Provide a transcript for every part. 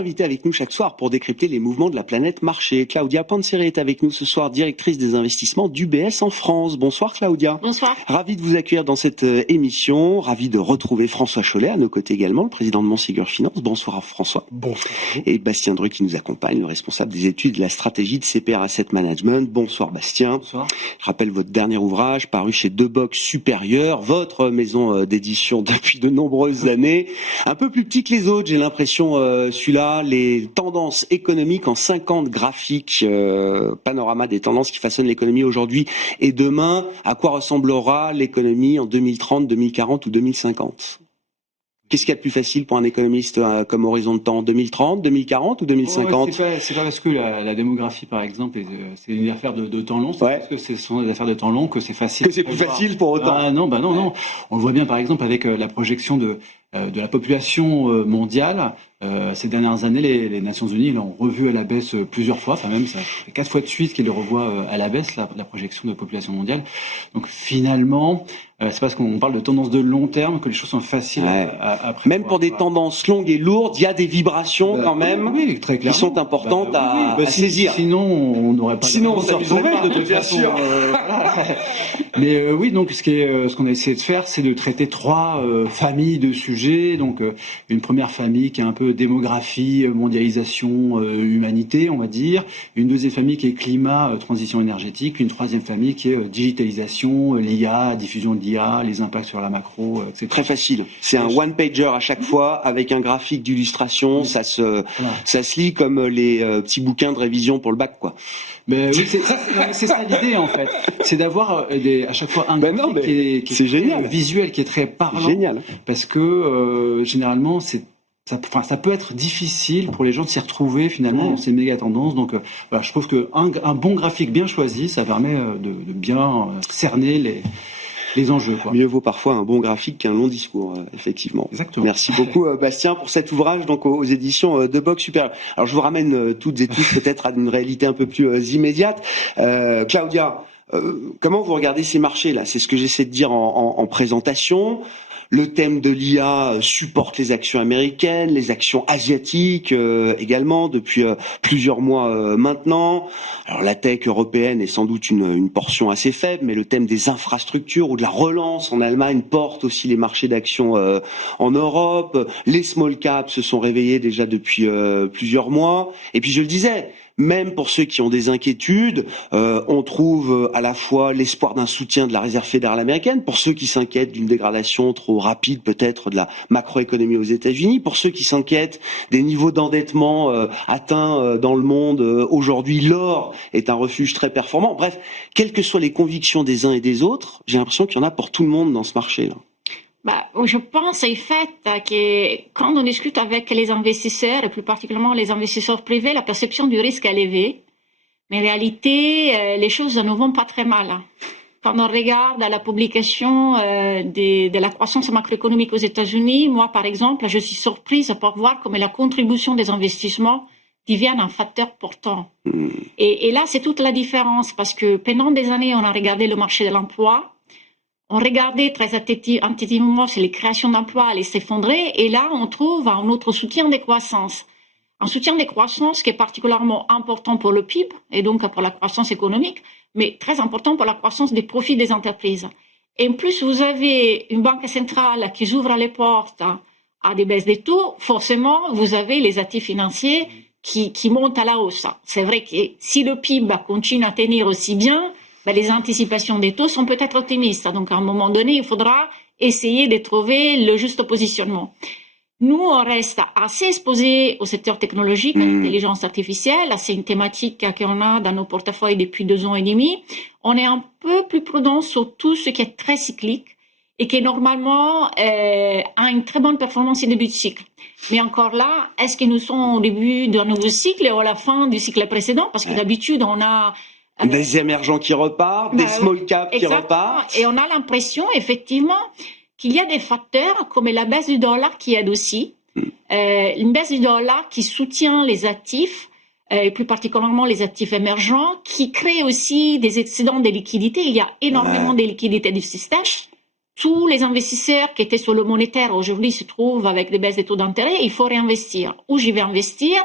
invités avec nous chaque soir pour décrypter les mouvements de la planète marché. Claudia Panzeri est avec nous ce soir, directrice des investissements d'UBS en France. Bonsoir Claudia. Bonsoir. Ravi de vous accueillir dans cette émission. Ravi de retrouver François Chollet à nos côtés également, le président de Montségur Finance. Bonsoir François. Bonsoir. Et Bastien Dreux qui nous accompagne, le responsable des études et de la stratégie de CPR Asset Management. Bonsoir Bastien. Bonsoir. Je rappelle votre dernier ouvrage paru chez Debox Supérieur, votre maison d'édition depuis de nombreuses années. Un peu plus petit que les autres, j'ai l'impression, celui-là, les tendances économiques en 50 graphiques, panorama des tendances qui façonnent l'économie aujourd'hui et demain. À quoi ressemblera l'économie en 2030, 2040 ou 2050 ? Qu'est-ce qu'il y a de plus facile pour un économiste comme horizon de temps ? 2030, 2040 ou 2050 ? C'est pas parce que la démographie, par exemple, c'est une affaire de temps long, c'est parce que ce sont des affaires de temps long que c'est facile. Que c'est plus facile pour autant. Ah non. On le voit bien, par exemple, avec la projection de la population mondiale. Ces dernières années, les Nations Unies l'ont revu à la baisse plusieurs fois, enfin même ça fait 4 fois de suite qu'ils le revoient à la baisse, la projection de population mondiale. Donc finalement, c'est parce qu'on parle de tendance de long terme que les choses sont faciles à prévoir. Même pour des tendances longues et lourdes, il y a des vibrations quand même très qui sont importantes à saisir. Sinon, on n'aurait pas. Sinon, on s'amuserait pas, de toute façon. Mais oui, donc ce qu'on a essayé de faire, c'est de traiter 3 familles de sujets. Donc une première famille qui est un peu démographie, mondialisation, humanité, on va dire. Une deuxième famille qui est climat, transition énergétique. Une troisième famille qui est digitalisation, l'IA, diffusion de l'IA, les impacts sur la macro, etc. Très facile. C'est un one-pager à chaque fois avec un graphique d'illustration. Ça se lit comme les petits bouquins de révision pour le bac, quoi. Mais oui, c'est ça l'idée en fait. C'est d'avoir à chaque fois un graphique qui est génial, visuel, qui est très parlant. Génial. Parce que généralement ça peut être difficile pour les gens de s'y retrouver finalement dans ces méga tendances. Donc voilà, je trouve qu'un bon graphique bien choisi, ça permet de bien cerner les enjeux, quoi. Mieux vaut parfois un bon graphique qu'un long discours, effectivement. Exactement. Merci beaucoup Bastien pour cet ouvrage donc aux éditions Debox Supérieur. Alors je vous ramène toutes et tous peut-être à une réalité un peu plus immédiate. Claudia, comment vous regardez ces marchés là ? C'est ce que j'essaie de dire en présentation. Le thème de l'IA supporte les actions américaines, les actions asiatiques également depuis plusieurs mois maintenant. Alors la tech européenne est sans doute une portion assez faible, mais le thème des infrastructures ou de la relance en Allemagne porte aussi les marchés d'actions en Europe. Les small caps se sont réveillés déjà depuis plusieurs mois. Et puis je le disais, même pour ceux qui ont des inquiétudes, on trouve à la fois l'espoir d'un soutien de la Réserve fédérale américaine, pour ceux qui s'inquiètent d'une dégradation trop rapide peut-être de la macroéconomie aux États-Unis, pour ceux qui s'inquiètent des niveaux d'endettement atteints dans le monde aujourd'hui, l'or est un refuge très performant. Bref, quelles que soient les convictions des uns et des autres, j'ai l'impression qu'il y en a pour tout le monde dans ce marché-là. Je pense en fait que quand on discute avec les investisseurs, et plus particulièrement les investisseurs privés, la perception du risque est élevée. Mais en réalité, les choses ne vont pas très mal. Quand on regarde la publication de la croissance macroéconomique aux États-Unis, moi par exemple, je suis surprise pour voir comment la contribution des investissements devient un facteur portant. Et là, c'est toute la différence parce que pendant des années, on a regardé le marché de l'emploi. On regardait très attentivement si les créations d'emplois allaient s'effondrer, et là, on trouve un autre soutien des croissances. Un soutien des croissances qui est particulièrement important pour le PIB, et donc pour la croissance économique, mais très important pour la croissance des profits des entreprises. Et en plus, vous avez une banque centrale qui ouvre les portes à des baisses des taux, forcément, vous avez les actifs financiers qui montent à la hausse. C'est vrai que si le PIB continue à tenir aussi bien, les anticipations des taux sont peut-être optimistes. Donc, à un moment donné, il faudra essayer de trouver le juste positionnement. Nous, on reste assez exposés au secteur technologique, à l'intelligence artificielle. C'est une thématique qu'on a dans nos portefeuilles depuis 2 ans et demi. On est un peu plus prudent sur tout ce qui est très cyclique et qui, normalement, a une très bonne performance au début de cycle. Mais encore là, est-ce que nous sommes au début d'un nouveau cycle ou à la fin du cycle précédent ? Parce que d'habitude, on a des émergents qui repartent, des small caps qui repartent. Et on a l'impression, effectivement, qu'il y a des facteurs comme la baisse du dollar qui aide aussi. Une baisse du dollar qui soutient les actifs, et plus particulièrement les actifs émergents, qui crée aussi des excédents de liquidités. Il y a énormément de liquidités du système. tous les investisseurs qui étaient sur le monétaire aujourd'hui se trouvent avec des baisses des taux d'intérêt, il faut réinvestir. Où j'y vais investir?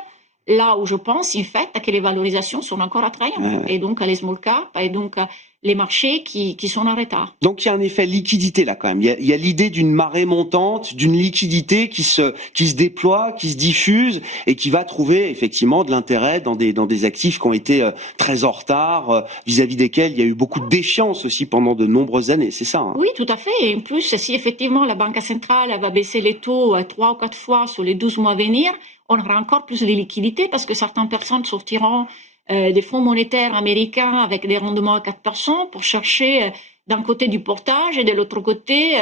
Là où je pense, en fait, que les valorisations sont encore attrayantes. Et donc, les small caps, et donc, les marchés qui sont en retard. Donc il y a un effet liquidité là quand même. Il y a l'idée d'une marée montante, d'une liquidité qui se déploie, qui se diffuse et qui va trouver effectivement de l'intérêt dans des actifs qui ont été très en retard, vis-à-vis desquels il y a eu beaucoup de défiance aussi pendant de nombreuses années. C'est ça. Oui, tout à fait. Et en plus, si effectivement la Banque centrale va baisser les taux 3 ou 4 fois sur les 12 mois à venir, on aura encore plus de liquidité parce que certaines personnes sortiront des fonds monétaires américains avec des rendements à 4% pour chercher d'un côté du portage et de l'autre côté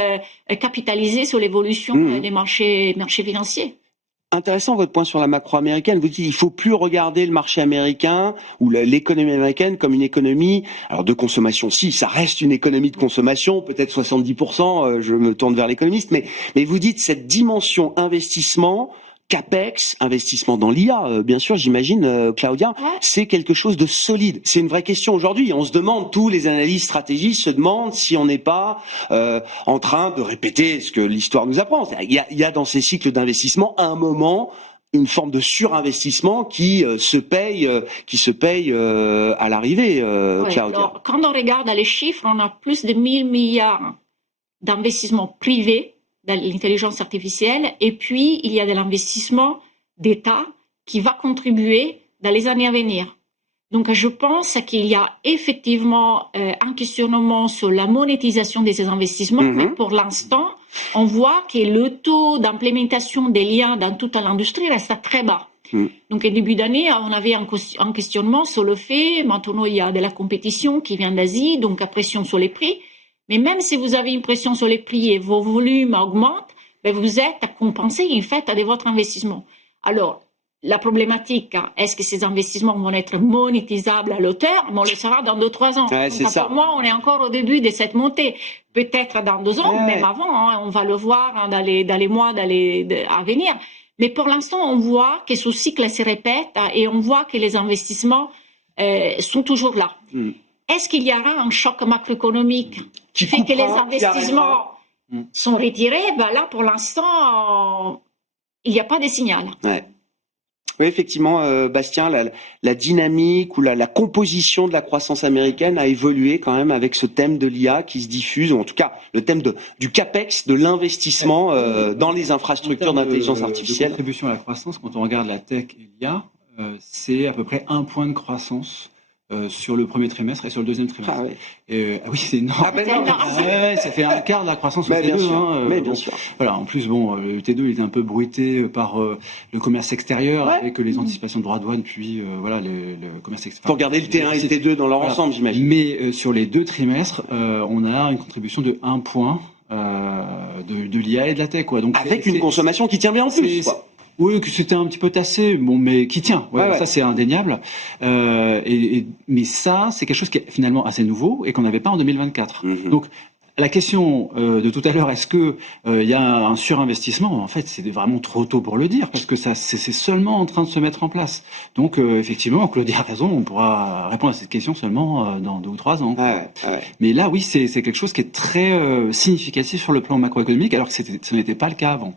capitaliser sur l'évolution des marchés financiers. Intéressant votre point sur la macro américaine. Vous dites il faut plus regarder le marché américain ou l'économie américaine comme une économie alors de consommation. Si, ça reste une économie de consommation, peut-être 70%. Je me tourne vers l'économiste, mais vous dites cette dimension investissement. CAPEX, investissement dans l'IA, bien sûr, j'imagine, Claudia, c'est quelque chose de solide. C'est une vraie question aujourd'hui. On se demande, tous les analystes stratégistes se demandent si on n'est pas en train de répéter ce que l'histoire nous apprend. Il y a dans ces cycles d'investissement, à un moment, une forme de surinvestissement qui se paye à l'arrivée, Claudia. Alors, quand on regarde les chiffres, on a plus de 1000 milliards d'investissements privés dans l'intelligence artificielle, et puis il y a de l'investissement d'État qui va contribuer dans les années à venir. Donc je pense qu'il y a effectivement un questionnement sur la monétisation de ces investissements, mais pour l'instant, on voit que le taux d'implémentation des liens dans toute l'industrie reste très bas. Donc, au début d'année, on avait un questionnement sur le fait, maintenant il y a de la compétition qui vient d'Asie, donc la pression sur les prix. Mais même si vous avez une pression sur les prix et vos volumes augmentent, ben vous êtes compensé en fait de votre investissement. Alors, la problématique, est-ce que ces investissements vont être monétisables à l'auteur? On le saura dans 2-3 ans. Ouais, donc, pour moi, on est encore au début de cette montée. Peut-être dans 2 ans, même avant, on va le voir dans les mois à venir. Mais pour l'instant, on voit que ce cycle se répète et on voit que les investissements sont toujours là. Est-ce qu'il y aura un choc macroéconomique qui fait que les investissements sont retirés? Ben là, pour l'instant, il n'y a pas de signal. Ouais. Oui, effectivement, Bastien, la dynamique ou la composition de la croissance américaine a évolué quand même avec ce thème de l'IA qui se diffuse, ou en tout cas le thème du CAPEX, de l'investissement dans les infrastructures d'intelligence artificielle. La contribution à la croissance, quand on regarde la tech et l'IA, c'est à peu près 1 point de croissance sur le premier trimestre et sur le deuxième trimestre. Ah oui, oui, c'est énorme. Ça fait un quart de la croissance au T2. Mais bien sûr. Voilà, en plus, le T2 il était un peu bruité par le commerce extérieur avec les anticipations de droits de douane, puis le commerce extérieur. Pour garder le T1 et le T2 dans leur ensemble, j'imagine. Mais sur les 2 trimestres, on a une contribution de 1 point de l'IA et de la tech. Donc avec une consommation qui tient bien en plus. Oui, que c'était un petit peu tassé, mais qui tient. Ça, c'est indéniable. Mais ça, c'est quelque chose qui est finalement assez nouveau et qu'on n'avait pas en 2024. Donc, la question de tout à l'heure, est-ce que il y a un surinvestissement? En fait, c'est vraiment trop tôt pour le dire parce que ça, c'est seulement en train de se mettre en place. Donc, effectivement, Claudia a raison. On pourra répondre à cette question seulement dans 2 ou 3 ans. Mais là, oui, c'est quelque chose qui est très significatif sur le plan macroéconomique, alors que ce n'était pas le cas avant.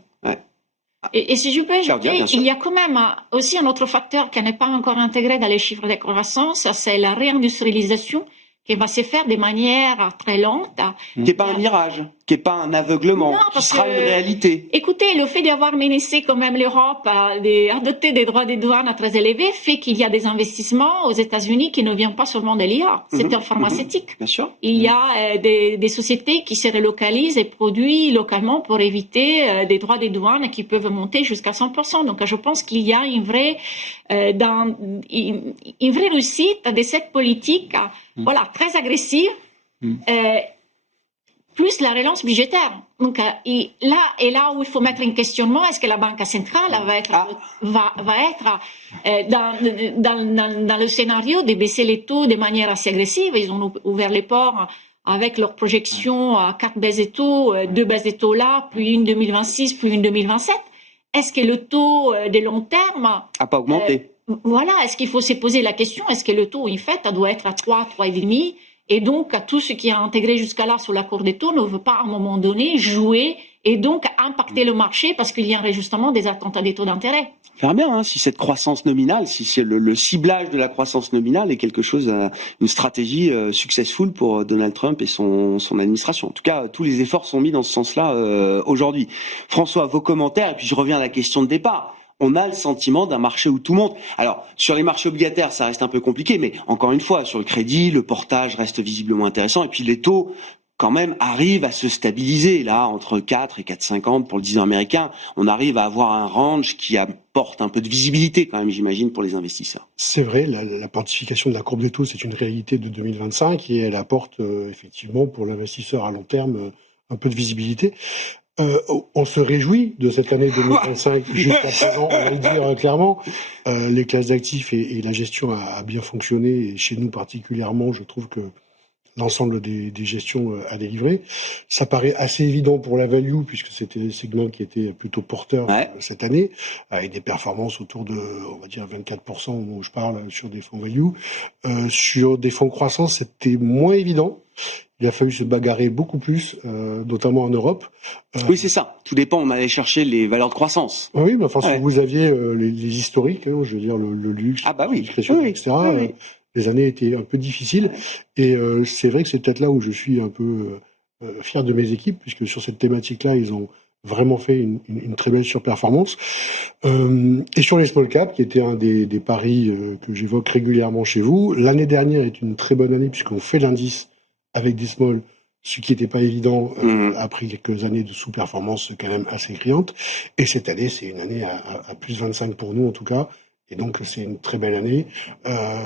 Et si je peux ajouter, il y a quand même aussi un autre facteur qui n'est pas encore intégré dans les chiffres de croissance, c'est la réindustrialisation qui va se faire de manière très lente. Qui n'est pas un mirage, qui n'est pas un aveuglement, qui sera une réalité. Écoutez, le fait d'avoir menacé quand même l'Europe à adopter des droits de douane très élevés fait qu'il y a des investissements aux États-Unis qui ne viennent pas seulement de l'IA, c'est un pharmaceutique. Bien sûr. Il y a des sociétés qui se relocalisent et produisent localement pour éviter des droits de douane qui peuvent monter jusqu'à 100%. Donc je pense qu'il y a une vraie réussite de cette politique très agressive, plus la relance budgétaire. Donc là où il faut mettre en questionnement, est-ce que la Banque centrale va être dans le scénario de baisser les taux de manière assez agressive? Ils ont ouvert les ports avec leurs projections à 4 baisses de taux, 2 baisses de taux là, puis une 2026, puis une 2027. Est-ce que le taux de long terme n'a pas augmenté? Est-ce qu'il faut se poser la question, est-ce que le taux, en fait, doit être à 3, 3,5? Et donc, tout ce qui est intégré jusqu'à là sur la cour des taux ne veut pas à un moment donné jouer et donc impacter le marché parce qu'il y a un réajustement des attentes à des taux d'intérêt. On verra bien si cette croissance nominale, si c'est le ciblage de la croissance nominale est quelque chose, une stratégie successful pour Donald Trump et son administration. En tout cas, tous les efforts sont mis dans ce sens-là aujourd'hui. François, vos commentaires, et puis je reviens à la question de départ. On a le sentiment d'un marché où tout monte. Alors, sur les marchés obligataires, ça reste un peu compliqué, mais encore une fois, sur le crédit, le portage reste visiblement intéressant, et puis les taux, quand même, arrivent à se stabiliser, là, entre 4 et 4,50 pour le 10 ans américain. On arrive à avoir un range qui apporte un peu de visibilité, quand même, j'imagine, pour les investisseurs. C'est vrai, la pontification de la courbe des taux, c'est une réalité de 2025, et elle apporte, effectivement, pour l'investisseur à long terme, un peu de visibilité. On se réjouit de cette année 2025 jusqu'à présent, on va le dire clairement. Les classes d'actifs et la gestion a bien fonctionné, et chez nous particulièrement, je trouve que l'ensemble des gestions a délivré. Ça paraît assez évident pour la value, puisque c'était un segment qui était plutôt porteur cette année, avec des performances autour de, on va dire, 24% au moment où je parle, sur des fonds value. Sur des fonds croissance, c'était moins évident. Il a fallu se bagarrer beaucoup plus, notamment en Europe. Oui, c'est ça. Tout dépend. On allait chercher les valeurs de croissance. Oui, mais enfin, si vous aviez les historiques, je veux dire le luxe, oui. etc., les années étaient un peu difficiles. Et c'est vrai que c'est peut-être là où je suis un peu fier de mes équipes, puisque sur cette thématique-là, ils ont vraiment fait une très belle surperformance. Et sur les small caps, qui était un des paris que j'évoque régulièrement chez vous, l'année dernière est une très bonne année, puisqu'on fait l'indice avec des small, ce qui n'était pas évident après quelques années de sous-performance quand même assez criante. Et cette année, c'est une année à plus 25 pour nous en tout cas. Et donc, c'est une très belle année.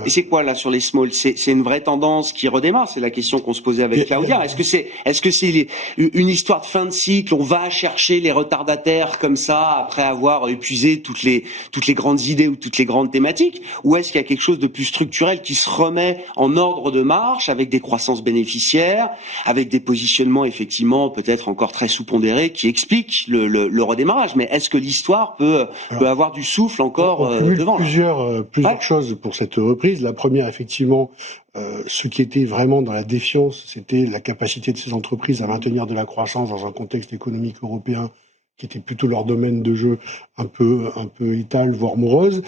Et c'est quoi, là, sur les small? C'est une vraie tendance qui redémarre? C'est la question qu'on se posait avec Claudia. Est-ce que c'est une histoire de fin de cycle? On va chercher les retardataires comme ça, après avoir épuisé toutes les grandes idées ou toutes les grandes thématiques? Ou est-ce qu'il y a quelque chose de plus structurel qui se remet en ordre de marche, avec des croissances bénéficiaires, avec des positionnements, effectivement, peut-être encore très sous-pondérés, qui expliquent le redémarrage? Mais est-ce que l'histoire peut avoir du souffle encore devant? Plusieurs choses pour cette reprise. La première, effectivement, ce qui était vraiment dans la défiance, c'était la capacité de ces entreprises à maintenir de la croissance dans un contexte économique européen qui était plutôt leur domaine de jeu un peu étal, voire morose.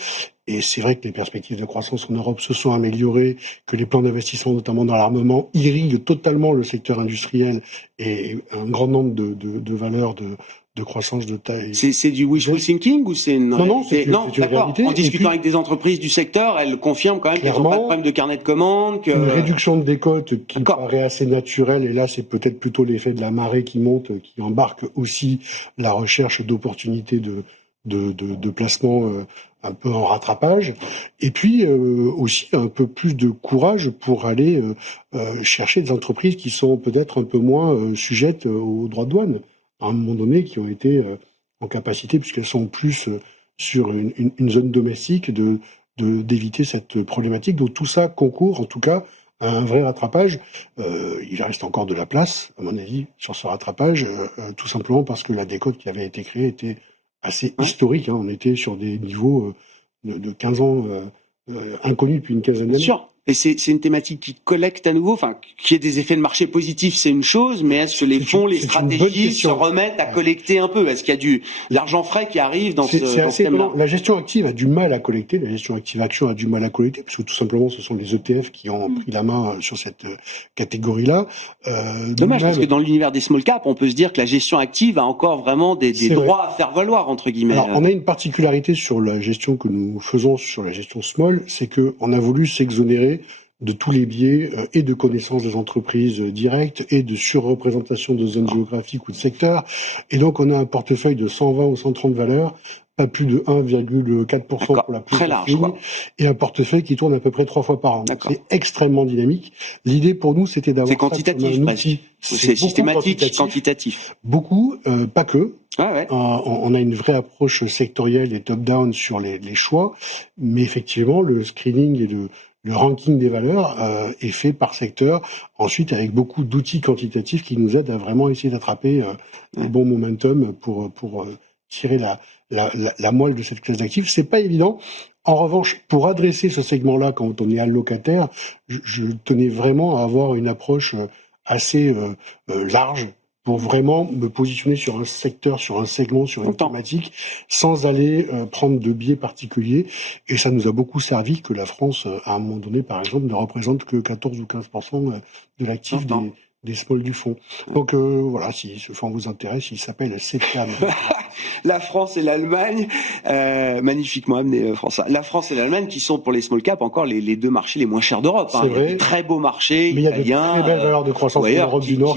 Et c'est vrai que les perspectives de croissance en Europe se sont améliorées, que les plans d'investissement, notamment dans l'armement, irriguent totalement le secteur industriel et un grand nombre de valeurs de croissance de taille. C'est du wishful thinking ou c'est une Non, c'est une réalité. En discutant avec des entreprises du secteur, elles confirment quand même qu'elles n'ont pas de problème de carnet de commandes. Une réduction de décote qui paraît assez naturelle, et là c'est peut-être plutôt l'effet de la marée qui monte, qui embarque aussi la recherche d'opportunités de placement un peu en rattrapage, et puis aussi un peu plus de courage pour aller chercher des entreprises qui sont peut-être un peu moins sujettes aux droits de douane, à un moment donné, qui ont été en capacité, puisqu'elles sont plus sur une zone domestique, d'éviter cette problématique. Donc tout ça concourt, en tout cas, à un vrai rattrapage. Il reste encore de la place, à mon avis, sur ce rattrapage, tout simplement parce que la décote qui avait été créée était assez historique. On était sur des niveaux de 15 ans inconnus depuis une quinzaine d'années. Bien sûr. Et c'est une thématique qui collecte à nouveau, enfin, qui ait des effets de marché positifs, c'est une chose, mais est-ce que les fonds, les stratégies se remettent à collecter un peu? Est-ce qu'il y a de l'argent frais qui arrive dans ce thème-là? La gestion active a du mal à collecter, la gestion active action a du mal à collecter, parce que tout simplement, ce sont les ETF qui ont pris la main sur cette catégorie-là. Dommage, parce que dans l'univers des small caps, on peut se dire que la gestion active a encore vraiment des droits à faire valoir, entre guillemets. Alors, on a une particularité sur la gestion que nous faisons sur la gestion small, c'est que on a voulu s'exonérer de tous les biais et de connaissance des entreprises directes et de surreprésentation de zones géographiques ou de secteurs. Et donc, on a un portefeuille de 120 ou 130 valeurs, pas plus de 1,4% pour la plus très large, et un portefeuille qui tourne à peu près 3 fois par an. C'est extrêmement dynamique. L'idée pour nous, c'était d'avoir... C'est quantitatif, presque. C'est systématique, quantitatif. Beaucoup, pas que. On a une vraie approche sectorielle et top-down sur les choix, mais effectivement, le screening et le ranking des valeurs est fait par secteur, ensuite avec beaucoup d'outils quantitatifs qui nous aident à vraiment essayer d'attraper le bon momentum pour tirer la moelle de cette classe d'actifs. C'est pas évident. En revanche, pour adresser ce segment-là, quand on est allocataire, je tenais vraiment à avoir une approche assez large pour vraiment me positionner sur un secteur, sur un segment, sur une thématique, sans aller prendre de biais particuliers. Et ça nous a beaucoup servi que la France, à un moment donné, par exemple, ne représente que 14 ou 15% de l'actif des small du fonds. Donc voilà, si ce fonds vous intéresse, il s'appelle CPAM. La France et l'Allemagne, magnifiquement amené François. La France et l'Allemagne qui sont pour les small cap encore les deux marchés les moins chers d'Europe. C'est vrai. Il y a des très beaux marchés mais italiens. Il y a de très belles valeurs de croissance en Europe du Nord.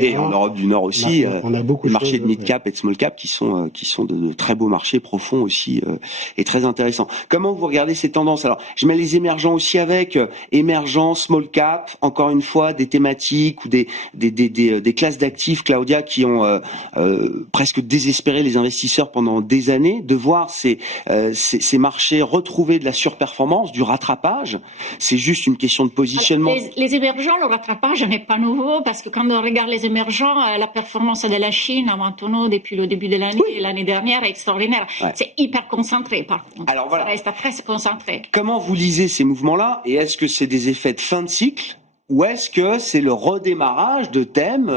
Et en Europe du Nord aussi. On a beaucoup les de marchés de mid cap et de small cap qui sont de très beaux marchés profonds aussi et très intéressants. Comment vous regardez ces tendances? Alors, je mets les émergents aussi avec émergents, small cap, encore une fois des thématiques ou des classes d'actifs, Claudia, qui ont presque désespéré les investisseurs pendant des années, de voir ces marchés retrouver de la surperformance, du rattrapage. C'est juste une question de positionnement. Les émergents, le rattrapage n'est pas nouveau parce que quand on regarde les émergents, la performance de la Chine maintenant depuis le début de l'année, l'année dernière, est extraordinaire. Ouais. C'est hyper concentré par contre. Alors voilà. Ça reste très concentré. Comment vous lisez ces mouvements-là et est-ce que c'est des effets de fin de cycle? Ou est-ce que c'est le redémarrage de thèmes,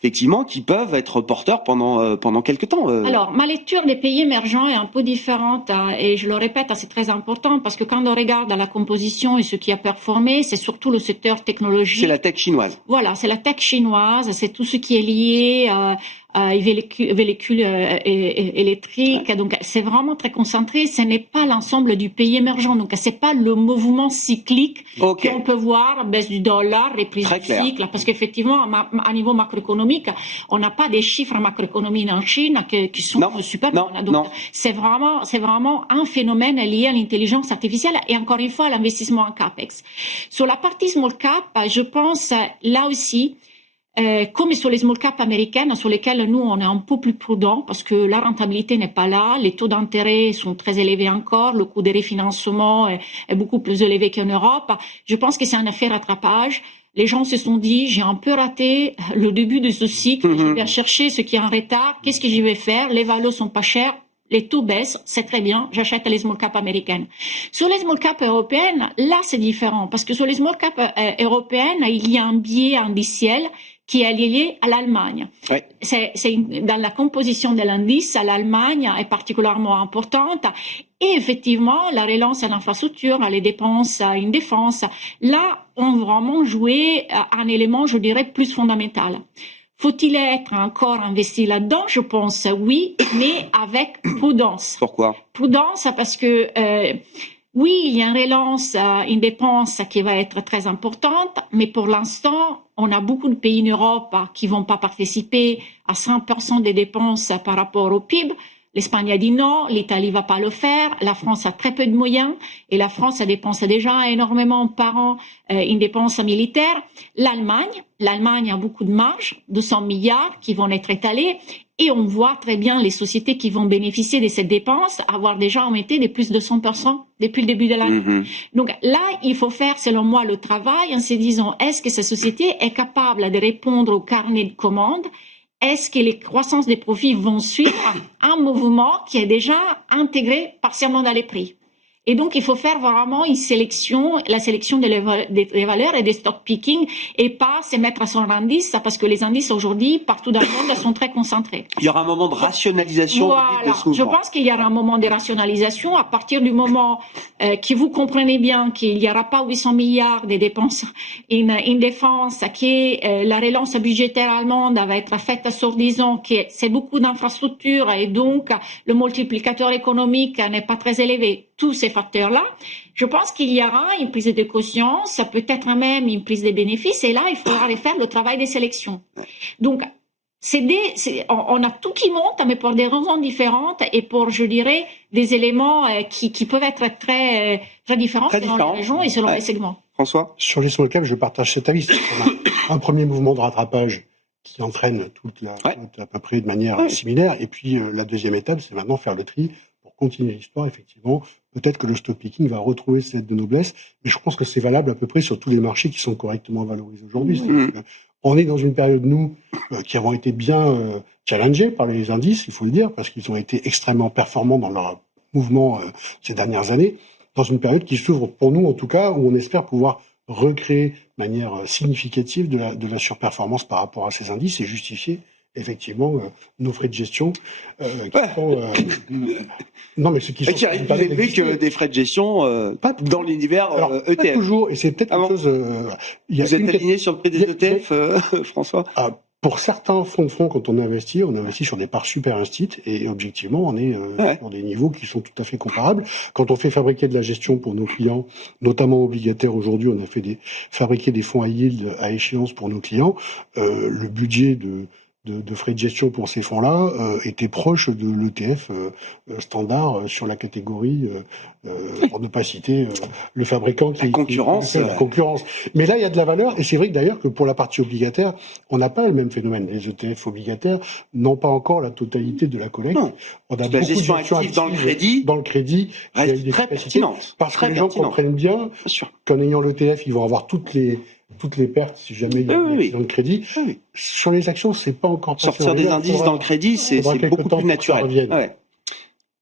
effectivement, qui peuvent être porteurs pendant quelques temps Alors, ma lecture des pays émergents est un peu différente et je le répète, c'est très important parce que quand on regarde la composition et ce qui a performé, c'est surtout le secteur technologique. C'est la tech chinoise. Voilà, c'est la tech chinoise, c'est tout ce qui est lié véhicules électriques. Donc, c'est vraiment très concentré. Ce n'est pas l'ensemble du pays émergent. Donc, c'est pas le mouvement cyclique qu'on peut voir, baisse du dollar, reprise du cycle. Parce qu'effectivement, à niveau macroéconomique, on n'a pas des chiffres macroéconomiques en Chine qui sont super bons. Donc, c'est vraiment un phénomène lié à l'intelligence artificielle et encore une fois, à l'investissement en CAPEX. Sur la partie small cap, je pense, là aussi, comme sur les small cap américaines, sur lesquelles nous, on est un peu plus prudents parce que la rentabilité n'est pas là, les taux d'intérêt sont très élevés encore, le coût des refinancements est beaucoup plus élevé qu'en Europe. Je pense que c'est un effet rattrapage. Les gens se sont dit, j'ai un peu raté le début de ce cycle, je vais chercher ce qui est en retard, qu'est-ce que je vais faire? Les valos sont pas chers. Les taux baissent, c'est très bien, j'achète les small cap américaines. Sur les small cap européennes, là c'est différent, parce que sur les small cap européennes, il y a un biais indiciel qui est lié à l'Allemagne. Ouais. C'est dans la composition de l'indice, l'Allemagne est particulièrement importante. Et effectivement, la relance en infrastructure, les dépenses en défense, là, ont vraiment joué un élément, je dirais, plus fondamental. Faut-il être encore investi là-dedans? Je pense oui, mais avec prudence. Pourquoi? Prudence parce que oui, il y a une relance, une dépense qui va être très importante, mais pour l'instant, on a beaucoup de pays en Europe qui vont pas participer à 100% des dépenses par rapport au PIB. L'Espagne a dit non, l'Italie va pas le faire, la France a très peu de moyens et la France dépense déjà énormément par an une dépense militaire. L'Allemagne a beaucoup de marge, 200 milliards qui vont être étalés et on voit très bien les sociétés qui vont bénéficier de cette dépense avoir déjà augmenté de plus de 100% depuis le début de l'année. Donc là, il faut faire, selon moi, le travail en se disant, est-ce que cette société est capable de répondre au carnet de commandes? Est-ce que les croissances des profits vont suivre un mouvement qui est déjà intégré partiellement dans les prix? Et donc, il faut faire vraiment la sélection des valeurs et des stock picking et pas se mettre à son indice parce que les indices aujourd'hui, partout dans le monde, sont très concentrés. Il y aura un moment de rationalisation. Voilà. Je pense qu'il y aura un moment de rationalisation à partir du moment que vous comprenez bien qu'il n'y aura pas 800 milliards de dépenses en défense, que la relance budgétaire allemande va être faite sur 10 ans, que c'est beaucoup d'infrastructures et donc le multiplicateur économique n'est pas très élevé. Tous ces facteurs-là, je pense qu'il y aura une prise de conscience, peut-être même une prise de bénéfices, et là, il faudra faire le travail des sélections. Donc, on a tout qui monte, mais pour des raisons différentes et pour, je dirais, des éléments qui peuvent être très différents selon les régions et selon les segments. François? Sur les small caps, je partage cet avis. On a un premier mouvement de rattrapage qui entraîne toute à peu près de manière similaire, et puis la deuxième étape, c'est maintenant faire le tri pour continuer l'histoire, effectivement. Peut-être que le stock picking va retrouver ses lettres de noblesse, mais je pense que c'est valable à peu près sur tous les marchés qui sont correctement valorisés aujourd'hui. On est dans une période, nous, qui avons été bien challengés par les indices, il faut le dire, parce qu'ils ont été extrêmement performants dans leur mouvement ces dernières années. dans une période qui s'ouvre pour nous, en tout cas, où on espère pouvoir recréer de manière significative de la surperformance par rapport à ces indices et justifier effectivement nos frais de gestion qui sont non mais ceux qui sont qui arrivent plus élevés que des frais de gestion dans l'univers ETF. Pas toujours, et c'est peut-être quelque chose. Vous êtes aligné sur le prix des ETF, François? Pour certains fonds de fonds, quand on investit sur des parts super institutes et objectivement, on est sur des niveaux qui sont tout à fait comparables. Quand on fait fabriquer de la gestion pour nos clients, notamment obligataires aujourd'hui, on a fait fabriquer des fonds à yield à échéance pour nos clients. Le budget de frais de gestion pour ces fonds-là était proche de l'ETF standard sur la catégorie, pour ne pas citer le fabricant qui fait la concurrence. Mais là, il y a de la valeur, et c'est vrai que d'ailleurs que pour la partie obligataire, on n'a pas le même phénomène. Les ETF obligataires n'ont pas encore la totalité de la collecte. Non. On a la gestion active dans le crédit reste très pertinente. Parce que les gens comprennent bien qu'en ayant l'ETF, ils vont avoir toutes les pertes si jamais il y a un accident de crédit. Oui. Sur les actions, c'est pas encore sortir des indices dans le crédit, c'est beaucoup plus naturel. Ouais.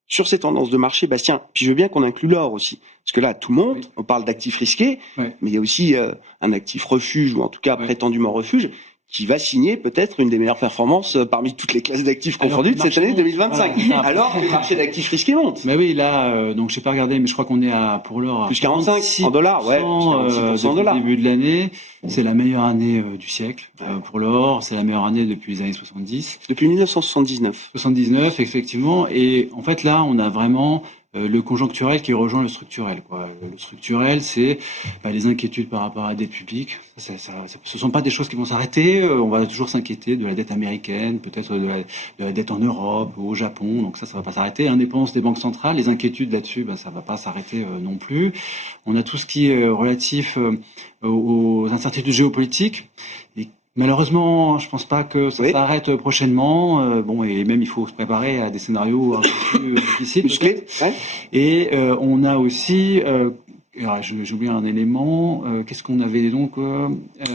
Sur ces tendances de marché, Bastien, puis je veux bien qu'on inclue l'or aussi, parce que là, tout monte, on parle d'actifs risqués, mais il y a aussi un actif refuge, ou en tout cas prétendument refuge, qui va signer peut-être une des meilleures performances parmi toutes les classes d'actifs confondues de cette année 2025. Alors que le marché d'actifs risqués monte. Mais oui, là, donc j'ai pas regardé, mais je crois qu'on est pour l'or plus 45 en dollars, plus 46% en dollars. Depuis le début de l'année, c'est la meilleure année du siècle pour l'or. C'est la meilleure année depuis les années 70. Depuis 1979. 79, effectivement. Et en fait, là, on a vraiment le conjoncturel qui rejoint le structurel, quoi. Le structurel, c'est les inquiétudes par rapport à la dette publique. Ce sont pas des choses qui vont s'arrêter. On va toujours s'inquiéter de la dette américaine, peut-être de la dette en Europe ou au Japon. Donc ça va pas s'arrêter. L'indépendance des banques centrales, les inquiétudes là-dessus, ça va pas s'arrêter non plus. On a tout ce qui est relatif aux incertitudes géopolitiques. Et malheureusement, je pense pas que ça s'arrête prochainement. Et même il faut se préparer à des scénarios un peu plus difficiles. Et on a aussi, j'ai oublié un élément. Qu'est-ce qu'on avait donc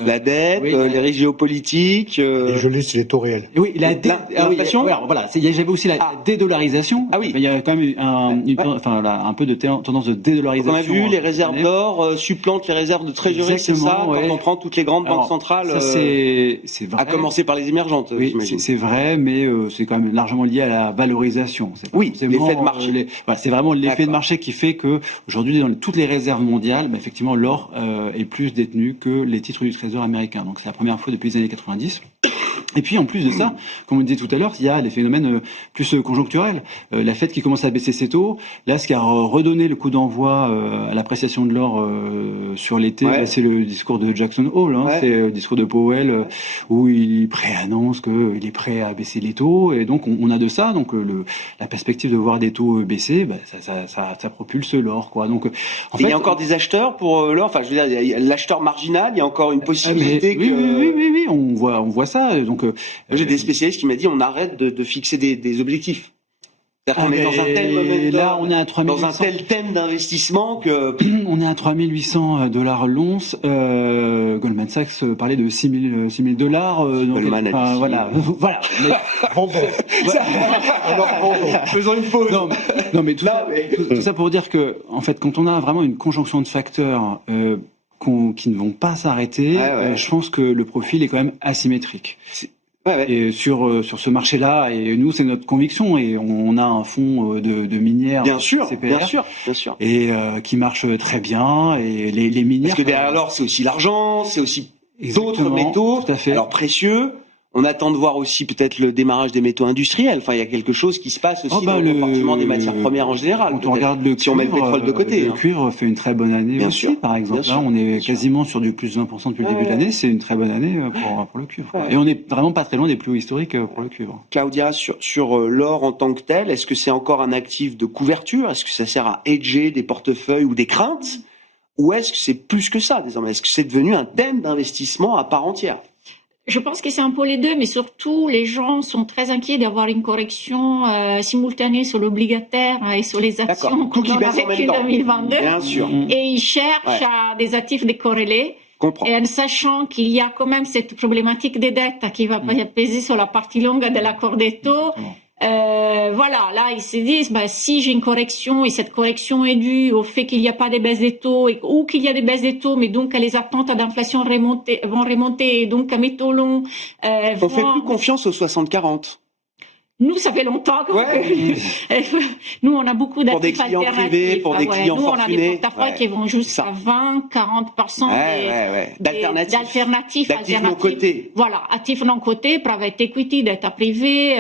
la dette, les risques géopolitiques. Les gelées, c'est les taux réels. Et oui, l'inflation. Voilà, j'avais aussi la dédollarisation. Ah oui. Il y a quand même un peu de tendance de dédollarisation. On a vu les réserves d'or supplantent les réserves de trésorerie, c'est ça, quand on prend toutes les grandes banques centrales. Ça, c'est vrai. À commencer par les émergentes. Oui, c'est vrai, mais c'est quand même largement lié à la valorisation. L'effet de marché. C'est vraiment l'effet de marché qui fait que aujourd'hui, dans toutes les réserves mondiales, effectivement, l'or est plus détenu que les titres du Trésor américain. Donc c'est la première fois depuis les années 90. Et puis en plus de ça, comme on disait tout à l'heure, il y a des phénomènes plus conjoncturels. La Fed qui commence à baisser ses taux. Là, ce qui a redonné le coup d'envoi à l'appréciation de l'or sur l'été, c'est le discours de Jackson Hole. C'est le discours de Powell où il préannonce qu'il est prêt à baisser les taux. Et donc on a de ça. Donc la perspective de voir des taux baisser, ça propulse l'or, quoi. Donc en fait, il y a encore des acheteurs pour l'or. Enfin, je veux dire, il y a l'acheteur marginal. Il y a encore une possibilité Oui, on voit ça. Donc j'ai des spécialistes qui m'ont dit on arrête de fixer des objectifs. On est dans un tel momentum, là, on est à 3800, dans un tel thème d'investissement que on est à $3 800 l'once. Goldman Sachs parlait de $6 000. Goldman a dit voilà. Faisons une pause. Non, mais tout ça pour dire que, en fait, quand on a vraiment une conjonction de facteurs qui ne vont pas s'arrêter, je pense que le profil est quand même asymétrique. Et sur ce marché-là, et nous, c'est notre conviction, et on a un fonds de minières, bien sûr, et qui marche très bien, et les minières. Parce que derrière l'or, c'est aussi l'argent, c'est aussi d'autres métaux, tout à fait. Alors précieux. On attend de voir aussi peut-être le démarrage des métaux industriels. Enfin, il y a quelque chose qui se passe aussi dans le comportement des matières premières en général. Quand on regarde le cuivre, si on met le pétrole de côté. Le cuivre fait une très bonne année aussi, par exemple. Là, on est quasiment sur du plus 20% depuis le début de l'année. C'est une très bonne année pour le cuivre. Et on est vraiment pas très loin des plus hauts historiques pour le cuivre. Claudia, sur l'or en tant que tel, est-ce que c'est encore un actif de couverture? Est-ce que ça sert à hedger des portefeuilles ou des craintes? Ou est-ce que c'est plus que ça désormais? Est-ce que c'est devenu un thème d'investissement à part entière? Je pense que c'est un peu les deux, mais surtout, les gens sont très inquiets d'avoir une correction simultanée sur l'obligataire et sur les actions qu'on a vécues en 2022. Bien sûr. Et ils cherchent des actifs décorrélés. Et en sachant qu'il y a quand même cette problématique des dettes qui va peser sur la partie longue de l'accord des taux, Voilà, là ils se disent si j'ai une correction et cette correction est due au fait qu'il n'y a pas de baisse des taux ou qu'il y a des baisses des taux, mais donc les attentes d'inflation vont remonter, et donc mes taux longs On fait plus confiance aux 60-40. Nous, ça fait longtemps. Nous, on a beaucoup d'actifs alternatifs. Pour des clients privés, pour des clients nous, fortunés. On a des portefeuilles qui vont jusqu'à 20-40% d'alternatifs. D'actifs non cotés. Voilà, actifs non cotés, private equity, dette privée,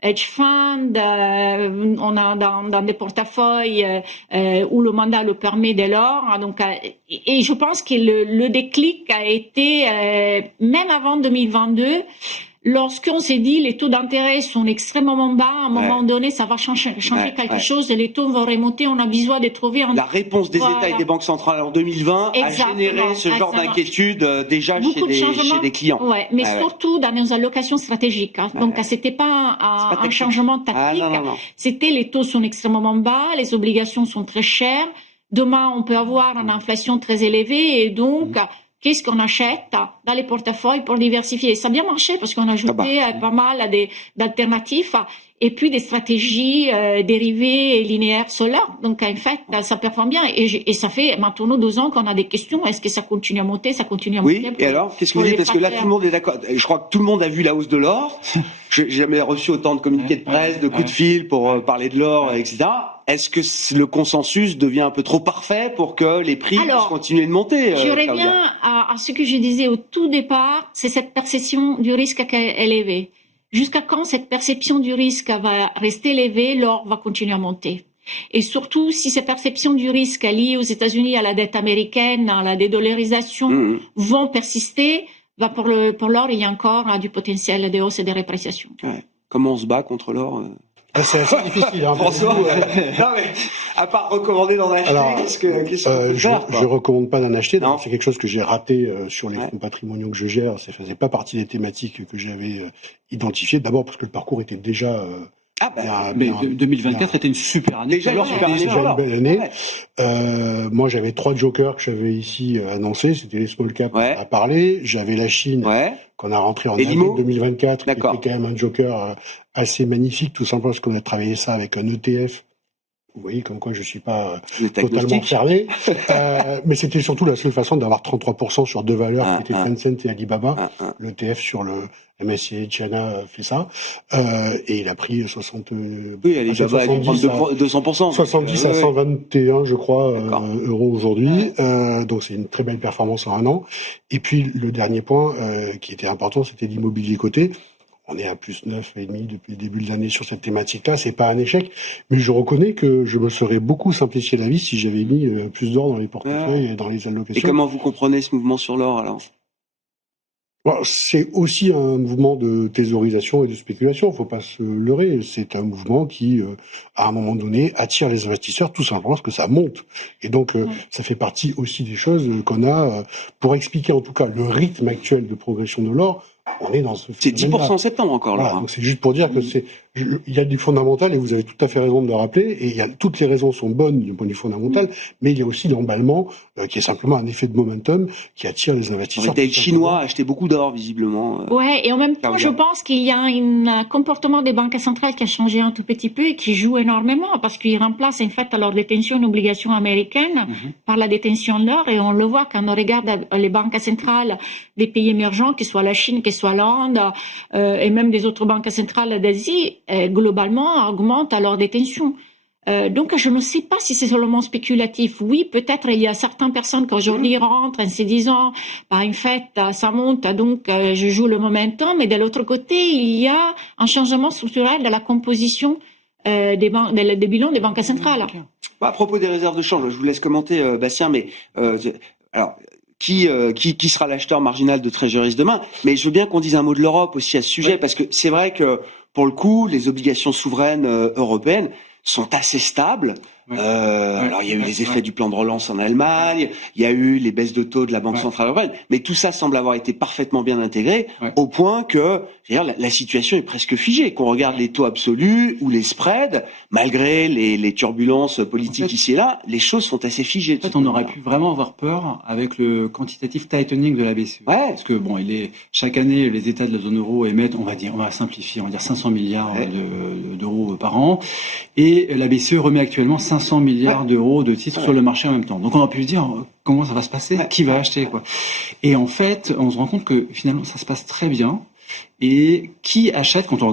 hedge fund. On a dans des portefeuilles où le mandat le permet dès lors. Donc, et je pense que le déclic a été, même avant 2022, lorsqu'on s'est dit les taux d'intérêt sont extrêmement bas, à un moment donné, ça va changer quelque chose et les taux vont remonter. On a besoin de trouver la réponse des États et des banques centrales en 2020 a généré ce genre d'inquiétude déjà chez des clients. Ouais, mais surtout dans nos allocations stratégiques. Donc c'était pas un changement tactique. C'était les taux sont extrêmement bas, les obligations sont très chères. Demain, on peut avoir une inflation très élevée et donc qu'est-ce qu'on achète dans les portefeuilles pour diversifier? Ça a bien marché parce qu'on a ajouté pas mal d'alternatives et puis des stratégies dérivées et linéaires solaires. Donc en fait, ça performe bien et ça fait maintenant 2 ans qu'on a des questions. Est-ce que ça continue à monter? Ça continue à monter. Oui, et alors, qu'est-ce que vous dites? Parce que là, tout le monde est d'accord. Je crois que tout le monde a vu la hausse de l'or. J'ai jamais reçu autant de communiqués de presse, de coups de fil pour parler de l'or, etc. Est-ce que le consensus devient un peu trop parfait pour que les prix puissent continuer de monter? Je reviens à ce que je disais au tout départ, c'est cette perception du risque qui est élevée. Jusqu'à quand cette perception du risque va rester élevée, l'or va continuer à monter. Et surtout, si ces perceptions du risque liées aux États-Unis à la dette américaine, à la dédollarisation, vont persister, pour l'or, il y a encore du potentiel de hausse et de répréciation. Comment on se bat contre l'or? C'est assez difficile, hein, François. Non, mais à part recommander d'en acheter, qu'est-ce que je recommande pas d'en acheter. C'est quelque chose que j'ai raté sur les fonds patrimoniaux que je gère. Ça faisait pas partie des thématiques que j'avais identifiées. D'abord parce que le parcours était déjà 2024 était une super année. Déjà une belle année. Moi, j'avais 3 jokers que j'avais ici annoncés. C'était les small caps à parler. J'avais la Chine qu'on a rentré en avril 2024, qui était quand même un joker assez magnifique, tout simplement parce qu'on a travaillé ça avec un ETF. Vous voyez, comme quoi je suis pas totalement fermé. Mais c'était surtout la seule façon d'avoir 33% sur 2 valeurs, qui étaient Tencent et Alibaba. L'ETF sur le MSCI China fait ça. Et il a pris 60, Alibaba a dû prendre 200%. 70 à 121, je crois, euros aujourd'hui. Donc c'est une très belle performance en un an. Et puis le dernier point, qui était important, c'était l'immobilier coté. On est à plus 9,5 depuis le début de l'année sur cette thématique-là. C'est pas un échec, mais je reconnais que je me serais beaucoup simplifié la vie si j'avais mis plus d'or dans les portefeuilles et dans les allocations. Et comment vous comprenez ce mouvement sur l'or, alors? C'est aussi un mouvement de thésaurisation et de spéculation. Faut pas se leurrer. C'est un mouvement qui, à un moment donné, attire les investisseurs tout simplement parce que ça monte. Et donc, ça fait partie aussi des choses qu'on a pour expliquer en tout cas le rythme actuel de progression de l'or. On est dans ce c'est 10% en septembre encore, là. Donc c'est juste pour dire que il y a du fondamental et vous avez tout à fait raison de le rappeler. Et toutes les raisons sont bonnes du point de vue fondamental, mais il y a aussi l'emballement qui est simplement un effet de momentum qui attire les investisseurs. Le retail chinois a acheté beaucoup d'or, visiblement. Et en même temps, je pense qu'il y a un comportement des banques centrales qui a changé un tout petit peu et qui joue énormément parce qu'ils remplacent en fait leur détention d'obligations américaines par la détention de l'or. Et on le voit quand on regarde les banques centrales des pays émergents, que ce soit la Chine, que ce soit l'Inde, et même des autres banques centrales d'Asie, globalement augmentent leur détention. Donc je ne sais pas si c'est seulement spéculatif. Oui, peut-être il y a certaines personnes qui aujourd'hui rentrent en se disant en fait ça monte, donc je joue le momentum, mais de l'autre côté il y a un changement structurel de la composition des bilans des banques centrales. À propos des réserves de change, je vous laisse commenter Bastien, mais alors qui sera l'acheteur marginal de Treasuries demain? Mais je veux bien qu'on dise un mot de l'Europe aussi à ce sujet, parce que c'est vrai que pour le coup les obligations souveraines européennes sont assez stables. Ouais. Alors il y a eu les effets du plan de relance en Allemagne, il y a eu les baisses de taux de la Banque Centrale Européenne, mais tout ça semble avoir été parfaitement bien intégré, au point que la situation est presque figée. Qu'on regarde les taux absolus ou les spreads, malgré les turbulences politiques ici et là, les choses sont assez figées. En fait, on aurait pu vraiment avoir peur avec le quantitative tightening de la BCE. Parce que chaque année, les États de la zone euro émettent, on va simplifier, 500 milliards d'euros par an, et la BCE remet actuellement 500 milliards d'euros de titres sur le marché en même temps. Donc on aurait pu se dire comment ça va se passer, qui va acheter quoi. Et en fait, on se rend compte que finalement ça se passe très bien. Et qui achète quand on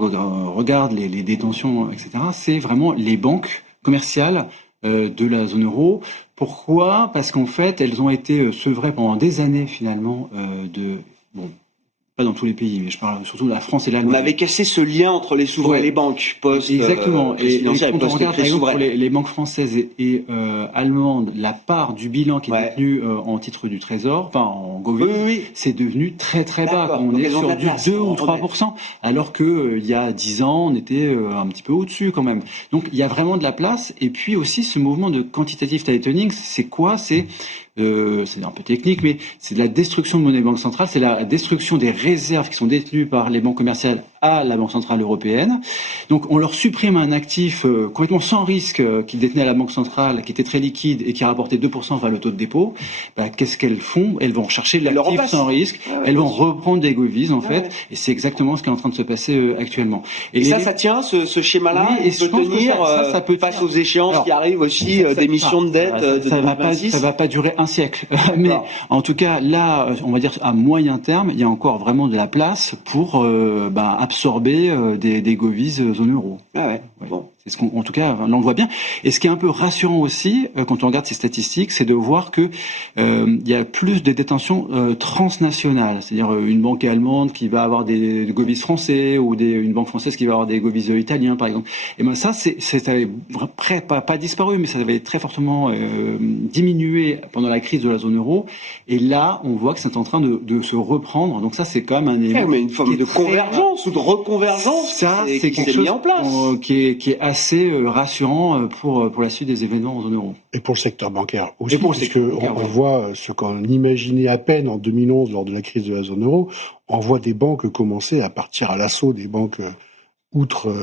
regarde les détentions, etc. C'est vraiment les banques commerciales de la zone euro. Pourquoi ? Parce qu'en fait, elles ont été sevrées pendant des années finalement pas dans tous les pays, mais je parle surtout de la France et l'Allemagne. On avait cassé ce lien entre les souverains et les banques exactement. Et quand on regarde par exemple pour les banques françaises et allemandes, la part du bilan qui est détenue en titre du Trésor, en Govie, c'est devenu très très bas. On est sur du 2 ou 3%, alors que il y a 10 ans, on était un petit peu au-dessus quand même. Donc il y a vraiment de la place. Et puis aussi ce mouvement de quantitative tightening, c'est quoi ? C'est un peu technique, mais c'est de la destruction de monnaie banque centrale, c'est la destruction des réserves qui sont détenues par les banques commerciales à la Banque Centrale Européenne. Donc on leur supprime un actif complètement sans risque qu'ils détenaient à la Banque Centrale, qui était très liquide et qui rapportait 2% vers le taux de dépôt. Qu'est-ce qu'elles font ? Elles vont chercher l'actif sans risque, elles vont reprendre des govies en fait, et c'est exactement ce qui est en train de se passer actuellement. Et ça tient, ce schéma-là, et peut tenir ça peut face aux échéances qui arrivent aussi, d'émissions de dette de 2026. Ça va pas durer un siècle, mais en tout cas là, on va dire à moyen terme, il y a encore vraiment de la place pour absorber des govies zone euro. Bon. C'est ce en tout cas, là, on le voit bien. Et ce qui est un peu rassurant aussi, quand on regarde ces statistiques, c'est de voir que il y a plus de détentions transnationales. C'est-à-dire une banque allemande qui va avoir des govies français ou une banque française qui va avoir des govies italiens, par exemple. Et ben ça, ça avait pas disparu, mais ça avait très fortement diminué pendant la crise de la zone euro. Et là, on voit que c'est en train de se reprendre. Donc ça, c'est quand même un élément. Mais une forme de convergence ou de reconvergence. Ça, c'est quelque chose mis en place. Qui est assez rassurant pour la suite des événements en zone euro. Et pour le secteur bancaire aussi, parce qu'on voit ce qu'on imaginait à peine en 2011 lors de la crise de la zone euro, on voit des banques commencer à partir à l'assaut des banques outre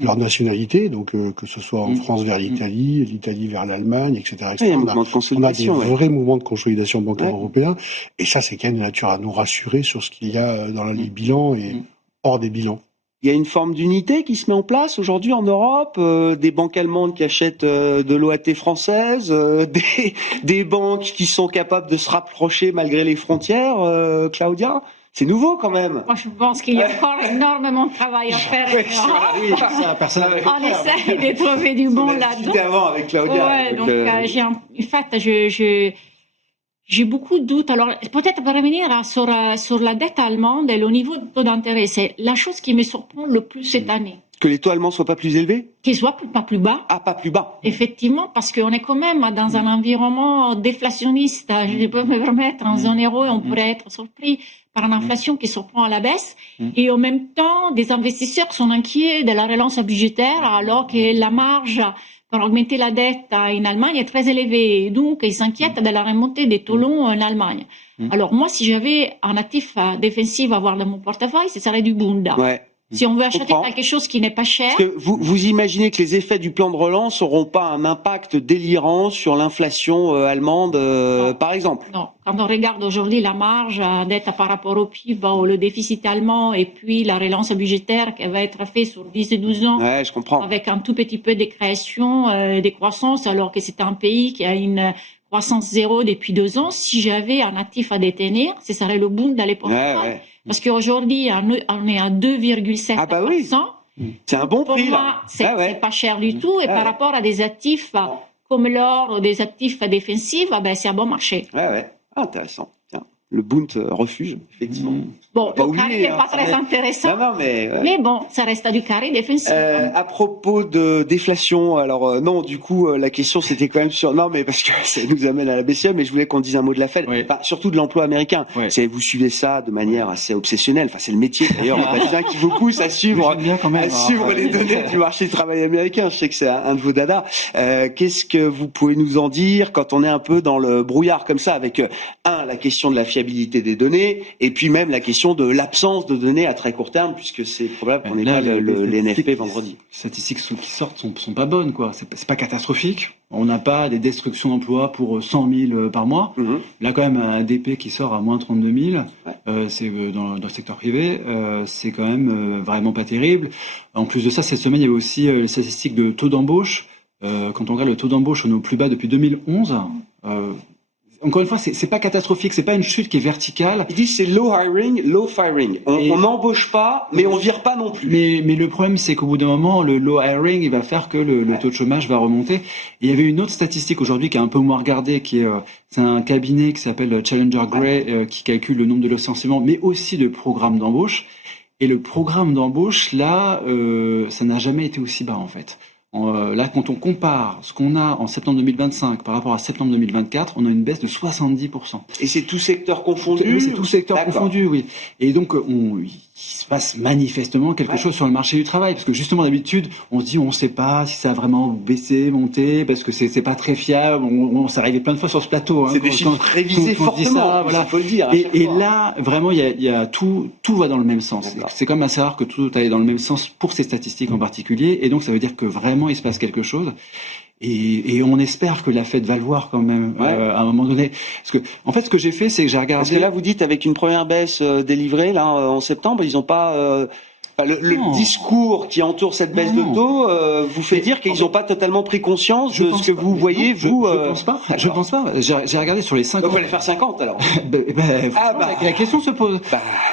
leur nationalité, donc que ce soit en France vers l'Italie, l'Italie vers l'Allemagne, etc. Il y a un mouvement de consolidation. On a des vrais mouvements de consolidation bancaire européens, et ça c'est quand même de nature à nous rassurer sur ce qu'il y a dans les bilans et hors des bilans. Il y a une forme d'unité qui se met en place aujourd'hui en Europe, des banques allemandes qui achètent de l'OAT française, des banques qui sont capables de se rapprocher malgré les frontières, Claudia. C'est nouveau quand même. Moi, je pense qu'il y a encore énormément de travail à faire. On essaie de trouver du bon là-dedans. C'était avant avec Claudia. J'ai beaucoup de doutes. Alors, peut-être pour revenir sur la dette allemande et le niveau de taux d'intérêt, c'est la chose qui me surprend le plus cette année. Que les taux allemands soient pas plus élevés ? Qu'ils soient pas plus bas. Ah, pas plus bas. Effectivement, parce qu'on est quand même dans un environnement déflationniste. Je peux me permettre, en zone euro, on pourrait être surpris par une inflation qui surprend à la baisse. Et en même temps, des investisseurs sont inquiets de la relance budgétaire, alors que la marge pour augmenter la dette en Allemagne est très élevée. Donc, ils s'inquiètent de la remontée des taux longs en Allemagne. Alors moi, si j'avais un actif défensif à avoir dans mon portefeuille, ce serait du Bund. Si on veut acheter quelque chose qui n'est pas cher. Parce que vous imaginez que les effets du plan de relance n'auront pas un impact délirant sur l'inflation allemande, par exemple? Non. Quand on regarde aujourd'hui la marge dette par rapport au PIB, le déficit allemand et puis la relance budgétaire qui va être faite sur 10 et 12 ans. Ouais, je comprends. Avec un tout petit peu de création, des croissances, alors que c'est un pays qui a une croissance zéro depuis 2 ans. Si j'avais un actif à détenir, ce serait le Bund à l'époque. Parce qu'aujourd'hui, on est à 2,7%. Ah bah oui. C'est un bon prix, pour moi, là. C'est pas cher du tout. Et par rapport à des actifs comme l'or ou des actifs défensifs, c'est un bon marché. Intéressant. Tiens. le Bund refuge, effectivement. Bon, Pas le oublier, carré n'est hein, pas très intéressant. Non, mais... Mais bon, ça reste du carré défensif. À propos de déflation, alors non, du coup, la question c'était quand même sur... Non, mais parce que ça nous amène à la BCE, mais je voulais qu'on dise un mot de la Fed, Oui. enfin, surtout de l'emploi américain. Oui. Vous suivez ça de manière assez obsessionnelle, enfin c'est le métier d'ailleurs, Bastien, qui vous pousse à suivre, J'aime bien quand même, les données du marché du travail américain. Je sais que c'est un de vos dadas. Qu'est-ce que vous pouvez nous en dire quand on est un peu dans le brouillard comme ça, avec la question de la fiabilité des données, et puis même la question de l'absence de données à très court terme, puisque c'est probable qu'on n'ait pas les NFP vendredi. Les statistiques qui sortent sont pas bonnes, quoi. C'est pas catastrophique. On n'a pas des destructions d'emplois pour 100 000 par mois. Mhm. Là, quand même, un DP qui sort à moins 32 000, Ouais. c'est dans le secteur privé, c'est quand même vraiment pas terrible. En plus de ça, cette semaine, il y avait aussi les statistiques de taux d'embauche. Quand on regarde le taux d'embauche, on est au plus bas depuis 2011. Encore une fois, c'est pas catastrophique, c'est pas une chute qui est verticale. Ils disent c'est low hiring, low firing. On n'embauche pas, mais on vire pas non plus. Mais le problème, c'est qu'au bout d'un moment, le low hiring, il va faire que le taux de chômage va remonter. Et il y avait une autre statistique aujourd'hui qui est un peu moins regardée, c'est un cabinet qui s'appelle Challenger Gray, qui calcule le nombre de licenciements, mais aussi de programmes d'embauche. Et le programme d'embauche, là, ça n'a jamais été aussi bas, en fait. Là, quand on compare ce qu'on a en septembre 2025 par rapport à septembre 2024, on a une baisse de 70%. Et c'est tout secteur confondu? Oui, c'est tout secteur D'accord. confondu, oui. Et donc, il se passe manifestement quelque chose sur le marché du travail, parce que justement, d'habitude, on se dit, on ne sait pas si ça a vraiment baissé, monté, parce que c'est pas très fiable. On s'est arrivé plein de fois sur ce plateau. C'est des chiffres révisés fortement, voilà. il faut le dire. Et là, vraiment, il y a tout va dans le même sens. D'accord. C'est comme assez rare que tout aille dans le même sens pour ces statistiques en particulier. Et donc, ça veut dire que vraiment, il se passe quelque chose. Et on espère que la Fed va le voir quand même à un moment donné. Parce que, en fait, ce que j'ai fait, c'est que j'ai regardé. Parce que là, vous dites avec une première baisse délivrée là en septembre, ils n'ont pas. Le discours qui entoure cette baisse de taux vous fait dire qu'ils n'ont pas totalement pris conscience de ce que vous voyez, vous. Je pense pas. Je pense pas. J'ai regardé sur les 50. Donc, il fallait faire 50 alors. La question se pose.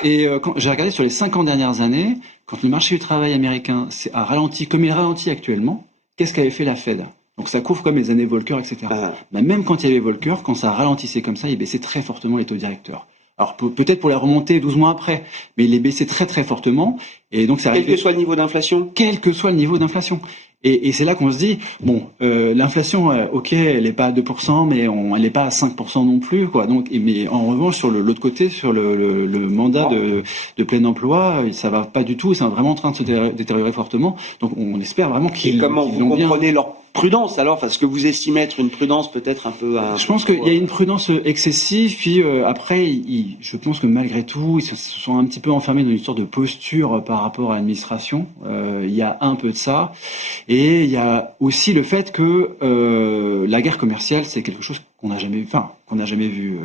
Et quand j'ai regardé sur les 50 dernières années, quand le marché du travail américain a ralenti comme il ralentit actuellement, qu'est-ce qu'avait fait la Fed? Donc ça couvre comme les années Volcker, etc. Même quand il y avait Volcker, quand ça ralentissait comme ça, il baissait très fortement les taux directeurs. Alors peut-être pour les remonter 12 mois après, mais il les baissait très très fortement. Et donc ça Quel que soit le niveau d'inflation. Quel que soit le niveau d'inflation. Et c'est là qu'on se dit, bon, l'inflation, ok, elle n'est pas à 2%, mais elle n'est pas à 5% non plus, quoi. Donc, mais en revanche, sur l'autre côté, sur le mandat de plein emploi, ça va pas du tout, et c'est vraiment en train de se détériorer fortement. Donc, on espère vraiment qu'ils comment qu'ils vous l'ont bien. comprenez leur prudence alors, parce que vous estimez être une prudence peut-être un peu. Je pense qu'il y a une prudence excessive, puis après, je pense que malgré tout, ils se sont un petit peu enfermés dans une sorte de posture par rapport à l'administration. Il y a un peu de ça. Et il y a aussi le fait que la guerre commerciale, c'est quelque chose qu'on n'a jamais vu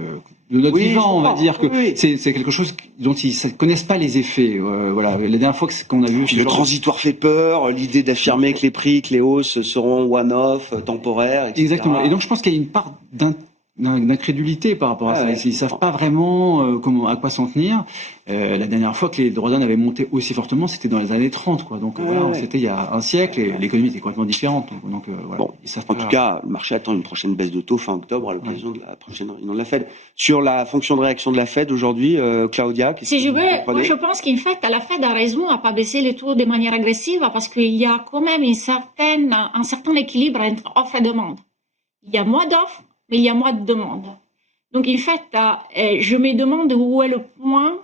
de notre vivant, on va dire que c'est quelque chose dont ils ne connaissent pas les effets. Voilà, la dernière fois qu'on a vu. Le transitoire fait peur, l'idée d'affirmer que les hausses seront one-off, temporaires, etc. Exactement. Et donc je pense qu'il y a une part d'incrédulité par rapport à ça. Ils savent pas vraiment à quoi s'en tenir. La dernière fois que les Drawdowns avaient monté aussi fortement, c'était dans les années 30, quoi. Donc voilà, c'était il y a un siècle et l'économie était complètement différente. Donc voilà. Bon, ils savent pas. En tout cas, le marché attend une prochaine baisse de taux fin octobre à l'occasion de la prochaine réunion de la Fed. Sur la fonction de réaction de la Fed aujourd'hui, Claudia, moi je pense qu'en fait, la Fed a raison à pas baisser les taux de manière agressive parce qu'il y a quand même un certain équilibre entre offre et demande. Il y a moins d'offres, mais il y a moins de demandes. Donc, en fait, je me demande où est le point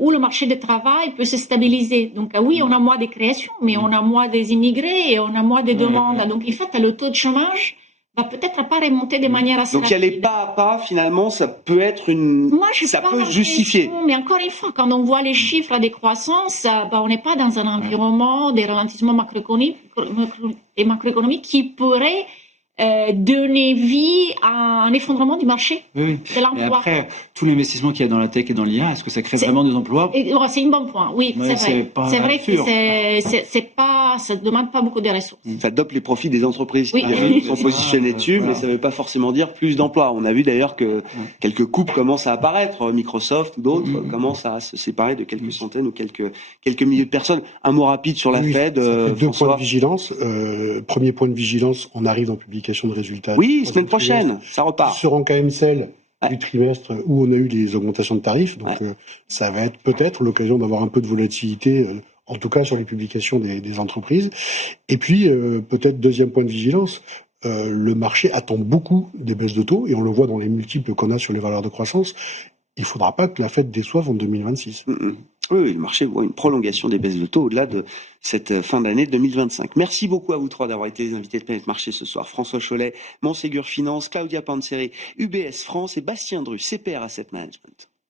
où le marché du travail peut se stabiliser. Donc, oui, on a moins de créations, mais on a moins des immigrés et on a moins de demandes. Donc, en fait, le taux de chômage va peut-être pas remonter de manière assez rapide. Donc, y aller pas à pas, finalement, ça peut être ça peut justifier. Mais encore une fois, quand on voit les chiffres de croissance, on n'est pas dans un environnement de ralentissement macroéconomique qui pourrait donner vie à un effondrement du marché de l'emploi. Et après, tout l'investissement qu'il y a dans la tech et dans l'IA, est-ce que ça crée vraiment des emplois? C'est un bon point, oui, c'est vrai. C'est vrai que ça ne demande pas beaucoup de ressources. Ça dope les profits des entreprises qui sont positionnées dessus, mais ça ne veut pas forcément dire plus d'emplois. On a vu d'ailleurs que quelques coupes commencent à apparaître. Microsoft ou d'autres commencent à se séparer de quelques centaines ou quelques milliers de personnes. Un mot rapide sur la Fed. Deux points de vigilance. Premier point de vigilance, on arrive en publication de résultats. Oui, semaine prochaine, ça repart. Sur en KMCL, du trimestre où on a eu les augmentations de tarifs. Donc, ça va être peut-être l'occasion d'avoir un peu de volatilité, en tout cas sur les publications des entreprises. Et puis, peut-être deuxième point de vigilance, le marché attend beaucoup des baisses de taux, et on le voit dans les multiples qu'on a sur les valeurs de croissance. Il ne faudra pas que la Fed déçoive en 2026. Oui, le marché voit une prolongation des baisses de taux au-delà de cette fin d'année 2025. Merci beaucoup à vous trois d'avoir été les invités de Planète Marché ce soir. François Chollet, Montségur Finance, Claudia Panzeri, UBS France et Bastien Dru, CPR Asset Management.